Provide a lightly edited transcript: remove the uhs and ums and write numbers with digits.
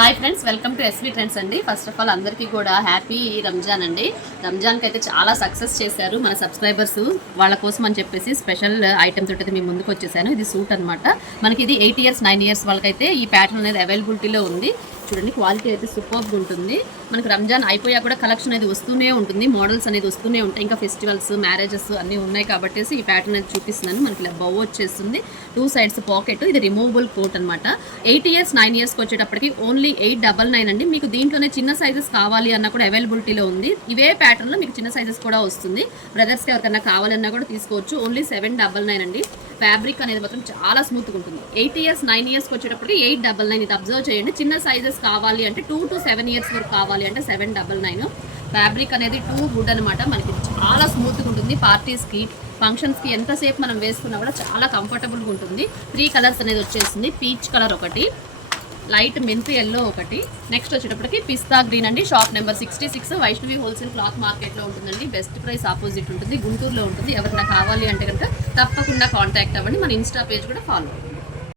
Hi friends, welcome to SV trends అండి. First of all అందరికీ కూడా హ్యాపీ రంజాన్ అండి. రంజాన్కి అయితే చాలా సక్సెస్ చేశారు మన సబ్స్క్రైబర్స్. వాళ్ళ కోసం అని చెప్పేసి స్పెషల్ ఐటమ్ తోటి మీ ముందుకు వచ్చేసాను. ఇది సూట్ అనమాట. మనకి ఇది 8 ఇయర్స్ 9 ఇయర్స్ వాళ్ళకైతే ఈ ప్యాటర్న్ అనేది అవైలబిలిటీలో ఉంది. చూడండి, క్వాలిటీ అయితే సూపర్గా ఉంటుంది. మనకు రంజాన్ అయిపోయా కూడా కలెక్షన్ అనేది వస్తూనే ఉంటుంది, మోడల్స్ అనేది వస్తూనే ఉంటాయి. ఇంకా ఫెస్టివల్స్, మ్యారేజెస్ అన్నీ ఉన్నాయి కాబట్టి ఈ ప్యాటర్న్ అనేది చూపిస్తున్నాను. మనకి ఇలా బౌ వచ్చేస్తుంది, 2 సైడ్స్ పాకెట్. ఇది రిమూవబుల్ కోట్ అనమాట. 8 ఇయర్స్ 9 ఇయర్స్కి వచ్చేటప్పటికి ఓన్లీ 899 అండి. మీకు దీంట్లోనే చిన్న సైజెస్ కావాలి అన్న కూడా అవైలబిలిటీలో ఉంది. ఇవే ప్యాటర్న్లో మీకు చిన్న సైజెస్ కూడా వస్తుంది. బ్రదర్స్కి ఎవరికైనా కావాలన్నా కూడా తీసుకోవచ్చు. ఓన్లీ 799 అండి. ఫ్యాబ్రిక్ అనేది మాత్రం చాలా స్మూత్గా ఉంటుంది. 8 ఇయర్స్ 9 ఇయర్స్కి వచ్చేటప్పటికి 899. ఇది అబ్జర్వ్ చేయండి. చిన్న సైజెస్ కావాలి అంటే 2 to 7 ఇయర్స్ వరకు కావాలి అంటే 799. ఫ్యాబ్రిక్ అనేది టూ గుడ్ అనమాట. మనకి చాలా స్మూత్గా ఉంటుంది. పార్టీస్కి, ఫంక్షన్స్కి ఎంతసేపు మనం వేసుకున్నా కూడా చాలా కంఫర్టబుల్గా ఉంటుంది. 3 కలర్స్ అనేది వచ్చేసింది. పీచ్ కలర్ ఒకటి, లైట్ మెంతు ఎల్లో ఒకటి, నెక్స్ట్ వచ్చేటప్పటికి పిస్తా గ్రీన్ అండి. Shop number 66 Vaishnavi wholesale cloth మార్కెట్లో ఉంటుందండి. బెస్ట్ ప్రైస్ ఆపోజిట్ ఉంటుంది, గుంటూరులో ఉంటుంది. ఎవరైనా కావాలి అంటే కనుక తప్పకుండా కాంటాక్ట్ అవ్వండి. మన ఇన్స్టా పేజ్ కూడా ఫాలో అవ్వండి.